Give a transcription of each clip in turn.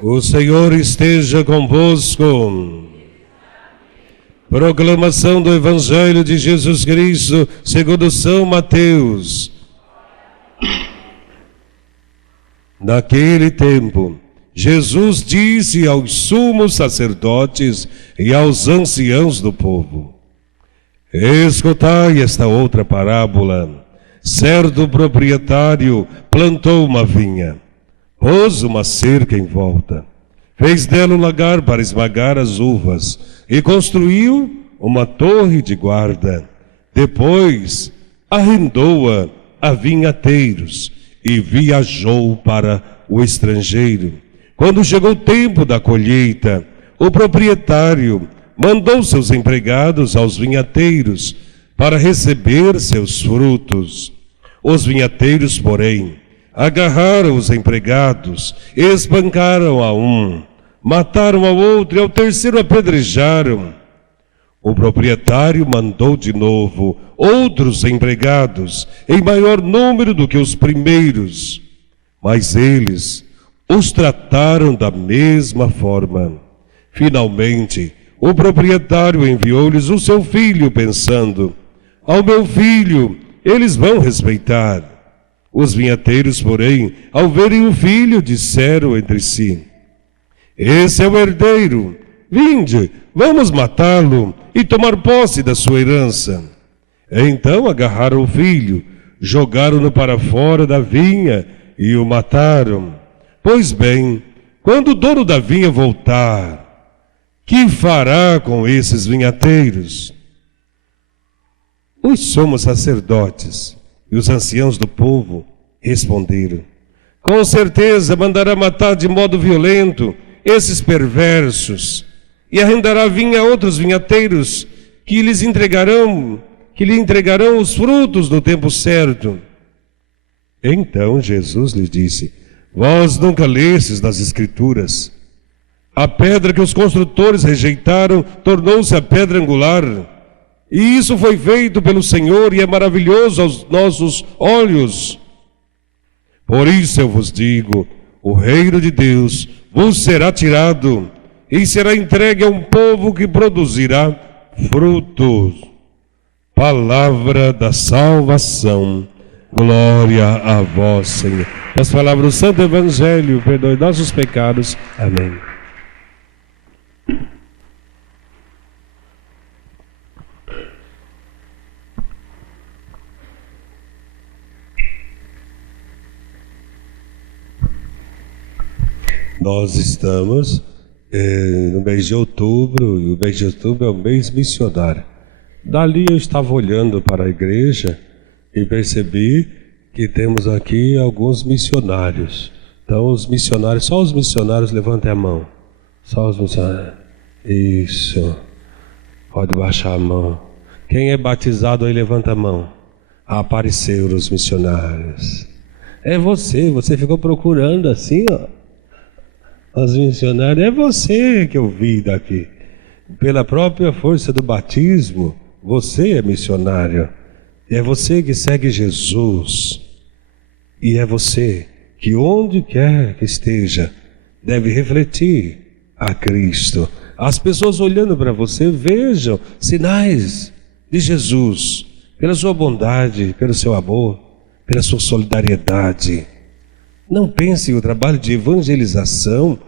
O Senhor esteja convosco. Proclamação do Evangelho de Jesus Cristo segundo São Mateus. Naquele tempo, Jesus disse aos sumos sacerdotes e aos anciãos do povo: escutai esta outra parábola. Certo proprietário plantou uma vinha, pôs uma cerca em volta, fez dela um lagar para esmagar as uvas e construiu uma torre de guarda. Depois arrendou-a a vinhateiros e viajou para o estrangeiro. Quando chegou o tempo da colheita, o proprietário mandou seus empregados aos vinhateiros para receber seus frutos. Os vinhateiros, porém, agarraram os empregados, espancaram a um, mataram ao outro e ao terceiro apedrejaram. O proprietário mandou de novo outros empregados, em maior número do que os primeiros, mas eles os trataram da mesma forma. Finalmente, o proprietário enviou-lhes o seu filho, pensando: ao meu filho eles vão respeitar. Os vinhateiros, porém, ao verem o filho, disseram entre si: esse é o herdeiro, vinde, vamos matá-lo e tomar posse da sua herança. Então agarraram o filho, jogaram-no para fora da vinha e o mataram. Pois bem, quando o dono da vinha voltar, que fará com esses vinhateiros? Os sumos sacerdotes e os anciãos do povo responderam: com certeza mandará matar de modo violento esses perversos e arrendará a vinha a outros vinhateiros que lhe entregarão os frutos no tempo certo. Então Jesus lhes disse: vós nunca lestes nas Escrituras: a pedra que os construtores rejeitaram tornou-se a pedra angular. E isso foi feito pelo Senhor e é maravilhoso aos nossos olhos. Por isso eu vos digo: o reino de Deus vos será tirado e será entregue a um povo que produzirá frutos. Palavra da salvação. Glória a vós, Senhor. As palavras do Santo Evangelho, perdoe nossos pecados. Amém. Nós estamos no mês de outubro, e o mês de outubro é o mês missionário. Dali eu estava olhando para a igreja e percebi que temos aqui alguns missionários. Então os missionários, só os missionários levantem a mão. Só os missionários. Isso. Pode baixar a mão. Quem é batizado aí levanta a mão. Apareceram os missionários. É você ficou procurando assim, ó. Os missionários, é você que eu vi daqui. Pela própria força do batismo, você é missionário. É você que segue Jesus. E é você que, onde quer que esteja, deve refletir a Cristo. As pessoas olhando para você vejam sinais de Jesus, pela sua bondade, pelo seu amor, pela sua solidariedade. Não pense que o trabalho de evangelização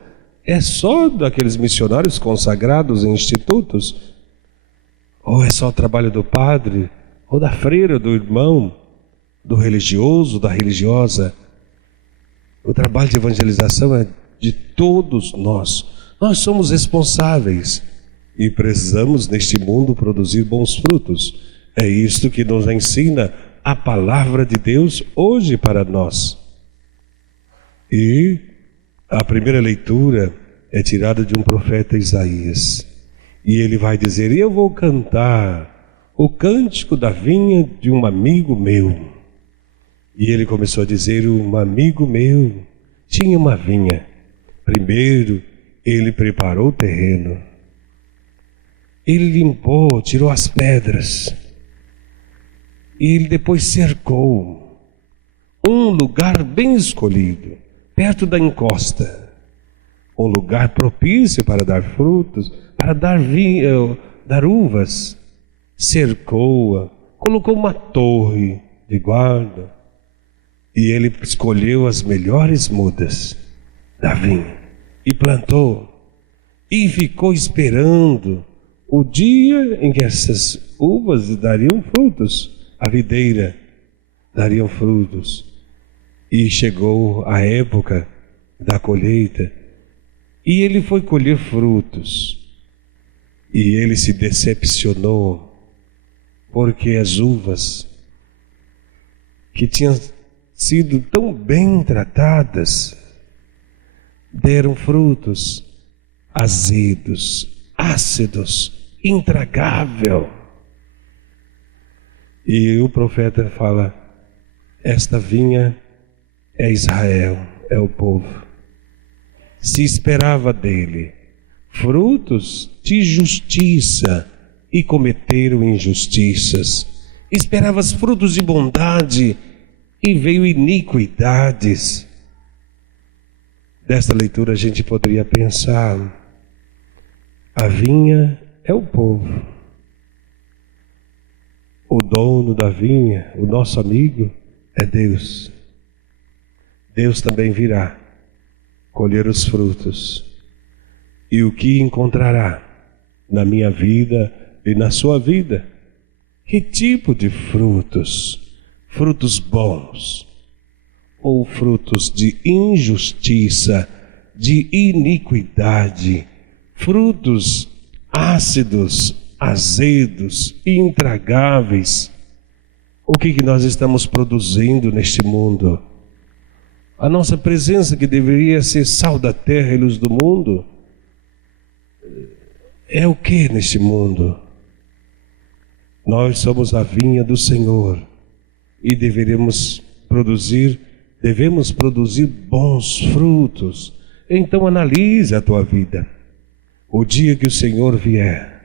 é só daqueles missionários consagrados em institutos, ou é só o trabalho do padre, ou da freira, do irmão, do religioso, da religiosa. O trabalho de evangelização é de todos nós. Nós somos responsáveis e precisamos neste mundo produzir bons frutos. É isto que nos ensina a palavra de Deus hoje para nós. E a primeira leitura é tirada de um profeta Isaías. E ele vai dizer: eu vou cantar o cântico da vinha de um amigo meu. E ele começou a dizer: um amigo meu tinha uma vinha. Primeiro ele preparou o terreno. Ele limpou, tirou as pedras. E ele depois cercou um lugar bem escolhido, perto da encosta, um lugar propício para dar frutos, para dar uvas. Cercou-a, colocou uma torre de guarda, e ele escolheu as melhores mudas da vinha e plantou, e ficou esperando o dia em que essas uvas dariam frutos, a videira dariam frutos. E chegou a época da colheita, e ele foi colher frutos, e ele se decepcionou, porque as uvas que tinham sido tão bem tratadas deram frutos azedos, ácidos, intragável. E o profeta fala: esta vinha é Israel, é o povo. Se esperava dele frutos de justiça e cometeram injustiças. Esperavas frutos de bondade e veio iniquidades. Desta leitura a gente poderia pensar: a vinha é o povo. O dono da vinha, o nosso amigo, é Deus. Deus também virá colher os frutos. E o que encontrará na minha vida e na sua vida? Que tipo de frutos? Frutos bons ou frutos de injustiça, de iniquidade? Frutos ácidos, azedos, intragáveis. O que nós estamos produzindo neste mundo? A nossa presença, que deveria ser sal da terra e luz do mundo, é o que neste mundo? Nós somos a vinha do Senhor e devemos produzir bons frutos. Então analise a tua vida. O dia que o Senhor vier,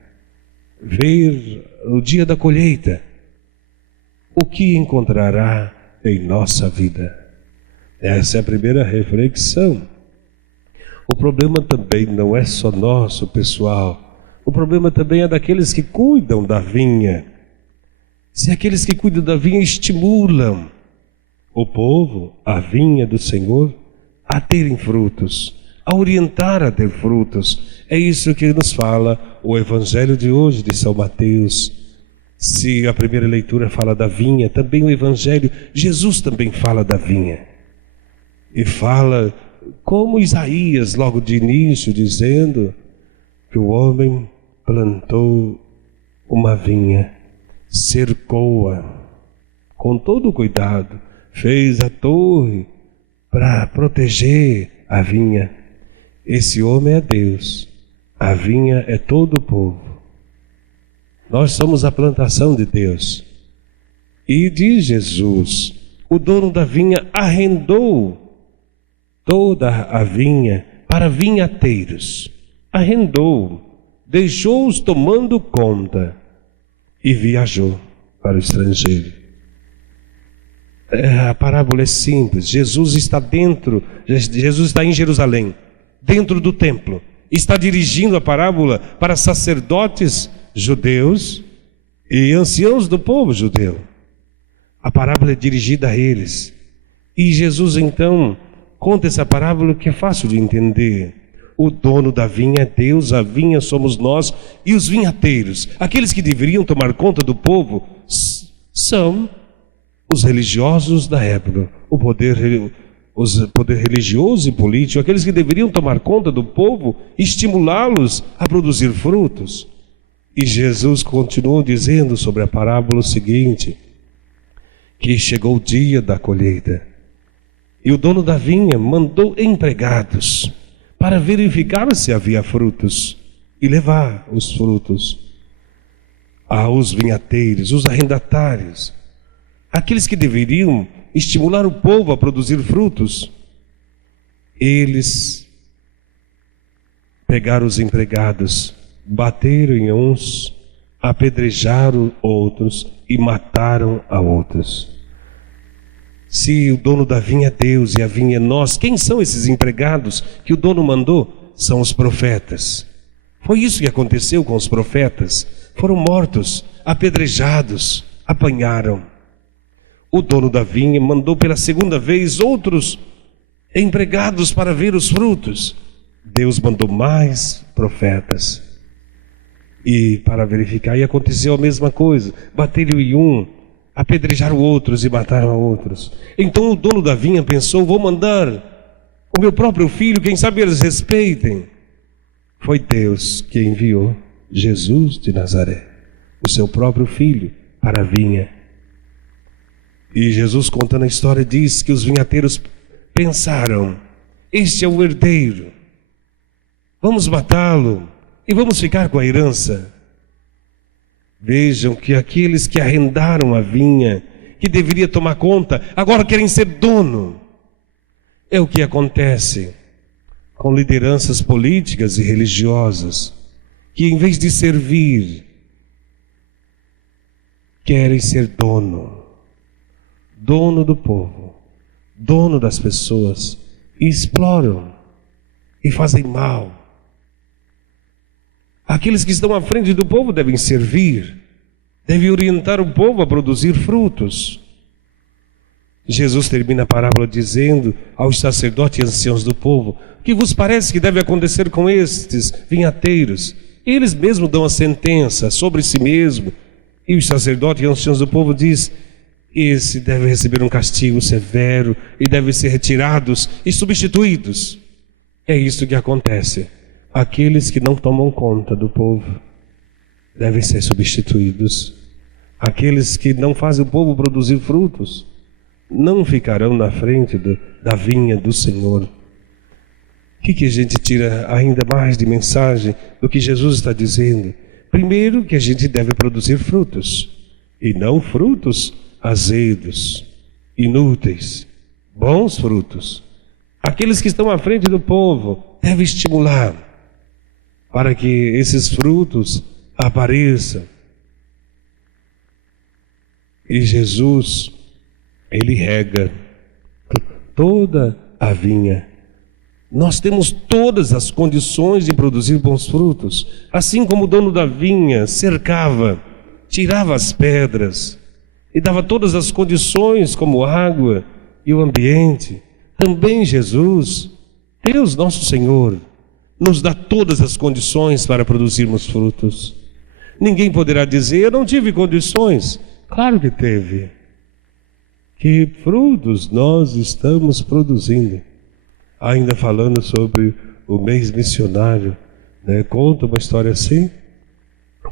ver o dia da colheita, o que encontrará em nossa vida? Essa é a primeira reflexão. O problema também não é só nosso, pessoal. O problema também é daqueles que cuidam da vinha. Se aqueles que cuidam da vinha estimulam o povo, a vinha do Senhor, a terem frutos, a orientar a ter frutos. É isso que nos fala o Evangelho de hoje de São Mateus. Se a primeira leitura fala da vinha, também o Evangelho, Jesus também fala da vinha. E fala como Isaías, logo de início, dizendo que o homem plantou uma vinha, cercou-a com todo o cuidado, fez a torre para proteger a vinha. Esse homem é Deus, a vinha é todo o povo. Nós somos a plantação de Deus. E diz Jesus, o dono da vinha arrendou toda a vinha para vinhateiros. Arrendou, deixou-os tomando conta e viajou para o estrangeiro. A parábola é simples. Jesus está em Jerusalém, dentro do templo. Está dirigindo a parábola para sacerdotes judeus e anciãos do povo judeu. A parábola é dirigida a eles. E Jesus então conta essa parábola que é fácil de entender. O dono da vinha é Deus, a vinha somos nós, e os vinhateiros, aqueles que deveriam tomar conta do povo, são os religiosos da época, o poder religioso e político, aqueles que deveriam tomar conta do povo, estimulá-los a produzir frutos. E Jesus continuou dizendo sobre a parábola o seguinte, que chegou o dia da colheita, e o dono da vinha mandou empregados para verificar se havia frutos e levar os frutos aos vinhateiros, os arrendatários, aqueles que deveriam estimular o povo a produzir frutos. Eles pegaram os empregados, bateram em uns, apedrejaram outros e mataram a outros. Se o dono da vinha é Deus e a vinha é nós, quem são esses empregados que o dono mandou? são os profetas. Foi isso que aconteceu com os profetas. Foram mortos, apedrejados, apanharam. O dono da vinha mandou pela segunda vez outros empregados para ver os frutos. Deus mandou mais profetas e para verificar, e aconteceu a mesma coisa. Bateram em um, apedrejaram outros e mataram outros. Então o dono da vinha pensou: vou mandar o meu próprio filho, quem sabe eles respeitem. Foi Deus que enviou Jesus de Nazaré, o seu próprio filho, para a vinha. E Jesus, contando a história, diz que os vinhateiros pensaram: este é o herdeiro, vamos matá-lo e vamos ficar com a herança. Vejam que aqueles que arrendaram a vinha, que deveria tomar conta, agora querem ser dono. É o que acontece com lideranças políticas e religiosas, que em vez de servir, querem ser dono do povo, dono das pessoas, e exploram e fazem mal. Aqueles que estão à frente do povo devem servir, devem orientar o povo a produzir frutos. Jesus termina a parábola dizendo aos sacerdotes e anciãos do povo: o que vos parece que deve acontecer com estes vinhateiros? Eles mesmos dão a sentença sobre si mesmo. E os sacerdotes e anciãos do povo dizem: esse deve receber um castigo severo e deve ser retirados e substituídos. É isso que acontece. Aqueles que não tomam conta do povo devem ser substituídos. Aqueles que não fazem o povo produzir frutos não ficarão na frente da vinha do Senhor. O que a gente tira ainda mais de mensagem do que Jesus está dizendo? Primeiro, que a gente deve produzir frutos, e não frutos azedos, inúteis, bons frutos. Aqueles que estão à frente do povo devem estimular para que esses frutos apareçam. E Jesus, Ele rega toda a vinha. Nós temos todas as condições de produzir bons frutos. Assim como o dono da vinha cercava, tirava as pedras e dava todas as condições, como água e o ambiente, também Jesus, Deus nosso Senhor, nos dá todas as condições para produzirmos frutos. Ninguém poderá dizer: eu não tive condições. Claro que teve. Que frutos nós estamos produzindo? Ainda falando sobre o mês missionário, né? Conta uma história assim,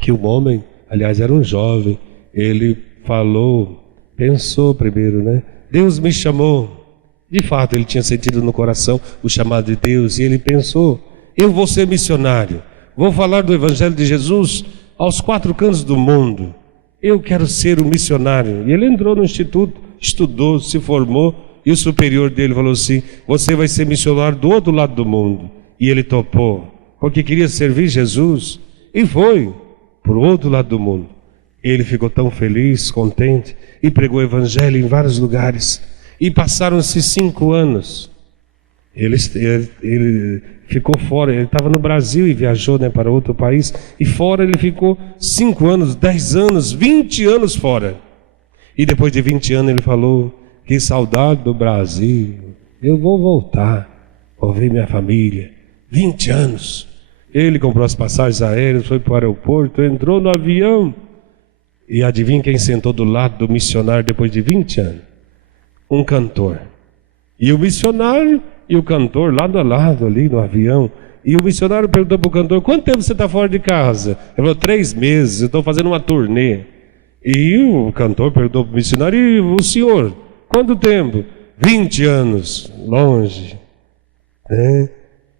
que um homem, aliás era um jovem, ele falou, pensou primeiro, né? Deus me chamou. De fato, ele tinha sentido no coração o chamado de Deus, e ele pensou: eu vou ser missionário, vou falar do Evangelho de Jesus aos 4 cantos do mundo. Eu quero ser um missionário. E ele entrou no instituto, estudou, se formou, e o superior dele falou assim: você vai ser missionário do outro lado do mundo. E ele topou, porque queria servir Jesus, e foi para o outro lado do mundo. Ele ficou tão feliz, contente, e pregou o Evangelho em vários lugares. E passaram-se 5 anos. Ele ficou fora, ele estava no Brasil e viajou, né, para outro país. E fora ele ficou 5 anos, 10 anos, 20 anos fora. E depois de 20 anos ele falou: que saudade do Brasil, eu vou voltar, vou ver minha família. 20 anos. Ele comprou as passagens aéreas, foi para o aeroporto, entrou no avião. E adivinha quem sentou do lado do missionário depois de 20 anos? Um cantor. E o missionário e o cantor lado a lado ali no avião. E o missionário perguntou para o cantor: quanto tempo você está fora de casa? Ele falou: 3 meses, eu estou fazendo uma turnê. E o cantor perguntou para o missionário: e o senhor, quanto tempo? 20 anos, longe, né?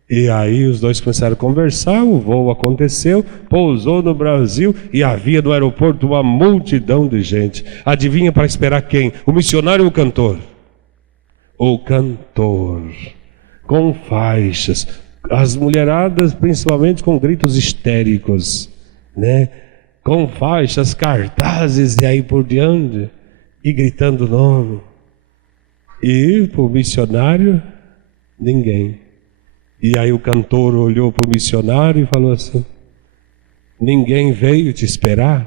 E aí os dois começaram a conversar, o voo aconteceu, pousou no Brasil e havia no aeroporto uma multidão de gente. Adivinha para esperar quem? O missionário ou o cantor? O cantor, com faixas, as mulheradas principalmente com gritos histéricos, né? Com faixas, cartazes e aí por diante, e gritando o nome. E para o missionário, ninguém. E aí o cantor olhou para o missionário e falou assim: ninguém veio te esperar?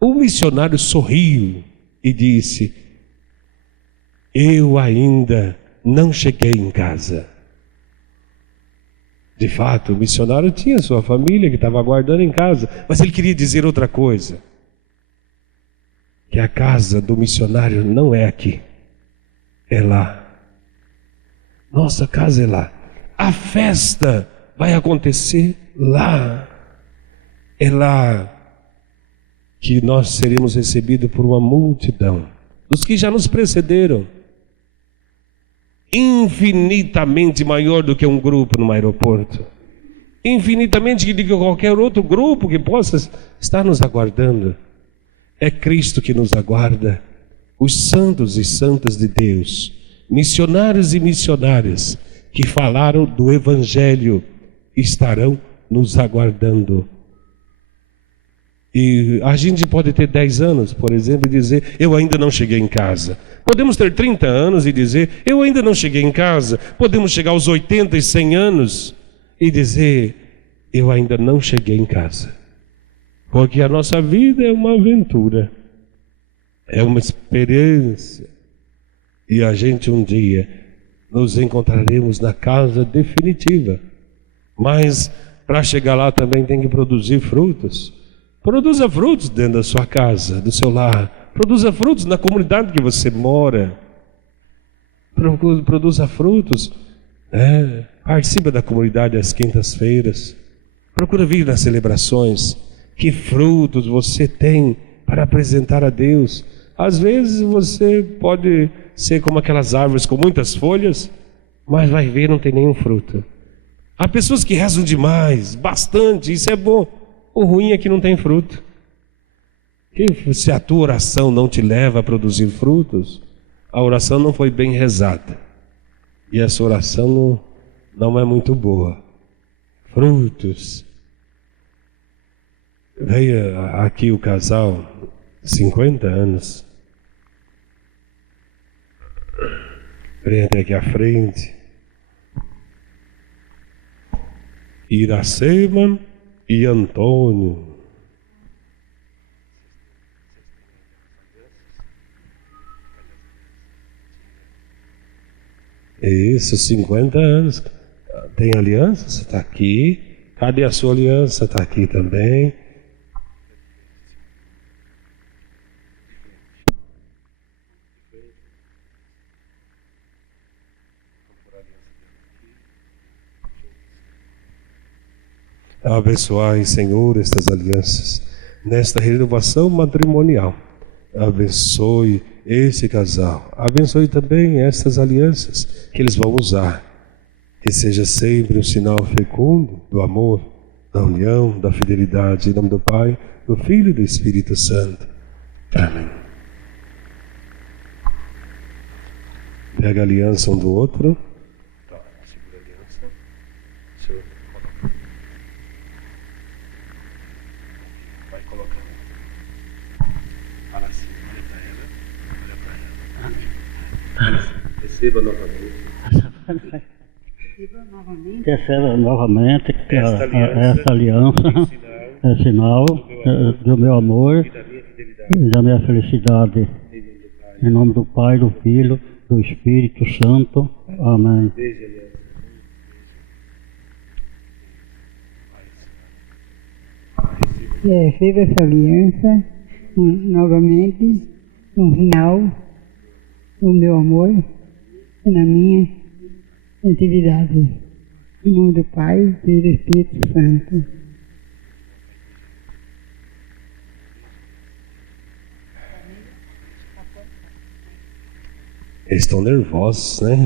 O missionário sorriu e disse: eu ainda não cheguei em casa. De fato, o missionário tinha sua família que estava aguardando em casa, mas ele queria dizer outra coisa: que a casa do missionário não é aqui, é lá. Nossa casa é lá. A festa vai acontecer lá. É lá que nós seremos recebidos por uma multidão dos que já nos precederam, infinitamente maior do que um grupo no aeroporto, infinitamente do que qualquer outro grupo que possa estar nos aguardando. É Cristo que nos aguarda, os santos e santas de Deus, missionários e missionárias que falaram do Evangelho, estarão nos aguardando. E a gente pode ter 10 anos, por exemplo, e dizer: eu ainda não cheguei em casa. Podemos ter 30 anos e dizer: eu ainda não cheguei em casa. Podemos chegar aos 80 e 100 anos e dizer: eu ainda não cheguei em casa. Porque a nossa vida é uma aventura, é uma experiência. E a gente um dia nos encontraremos na casa definitiva. Mas para chegar lá também tem que produzir frutos. Produza frutos dentro da sua casa, do seu lar. Produza frutos na comunidade que você mora. Produza frutos. Participa da comunidade às quintas-feiras. Procura vir nas celebrações. Que frutos você tem para apresentar a Deus? Às vezes você pode ser como aquelas árvores com muitas folhas, mas vai ver, não tem nenhum fruto. Há pessoas que rezam demais, bastante, isso é bom. O ruim é que não tem fruto. E se a tua oração não te leva a produzir frutos, a oração não foi bem rezada. E essa oração não é muito boa. Frutos. Veio aqui o casal, 50 anos. Vem até aqui à frente. Iracema e Antônio. Isso, 50 anos. Tem aliança? Você está aqui. Cadê a sua aliança? Está aqui também. Abençoai, Senhor, estas alianças nesta renovação matrimonial. Abençoe esse casal. Abençoe também estas alianças que eles vão usar. Que seja sempre um sinal fecundo do amor, da união, da fidelidade. Em nome do Pai, do Filho e do Espírito Santo. Amém. Pega a aliança um do outro. Segura a aliança. Senhor, vai colocando. Fala assim, olha para ela. Olha para ela. Receba novamente. Receba novamente essa aliança, é sinal do meu amor e da minha felicidade. Em nome do Pai, do Filho, do Espírito Santo. Amém. Receba essa aliança novamente, um sinal do meu amor e na minha atividade. Em nome do Pai, Filho e Espírito Santo. Eles estão nervosos, né?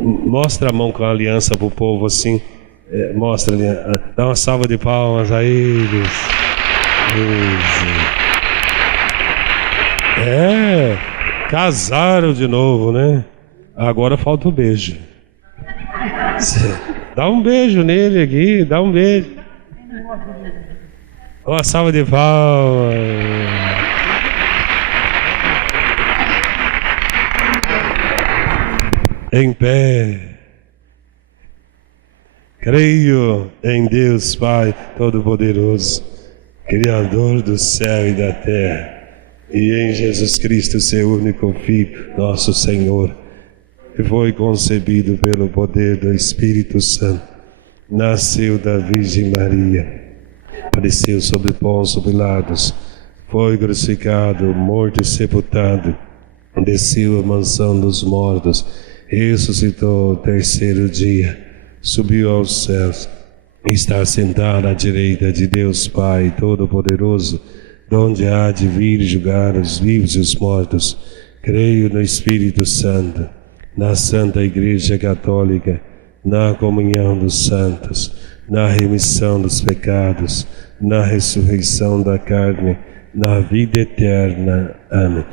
Mostra a mão com a aliança para o povo assim. Mostra ali. Dá uma salva de palmas a eles. Casaram de novo, né? Agora falta o beijo. Dá um beijo nele aqui, dá um beijo. Uma salva de palmas. Em pé. Creio em Deus Pai Todo-Poderoso, Criador do céu e da terra, e em Jesus Cristo, seu único Filho, nosso Senhor, que foi concebido pelo poder do Espírito Santo, nasceu da Virgem Maria, padeceu sobre Pôncio Pilatos, foi crucificado, morto e sepultado, desceu à mansão dos mortos, ressuscitou ao terceiro dia, subiu aos céus, está sentado à direita de Deus Pai Todo-Poderoso, donde há de vir julgar os vivos e os mortos. Creio no Espírito Santo, na Santa Igreja Católica, na comunhão dos santos, na remissão dos pecados, na ressurreição da carne, na vida eterna. Amém.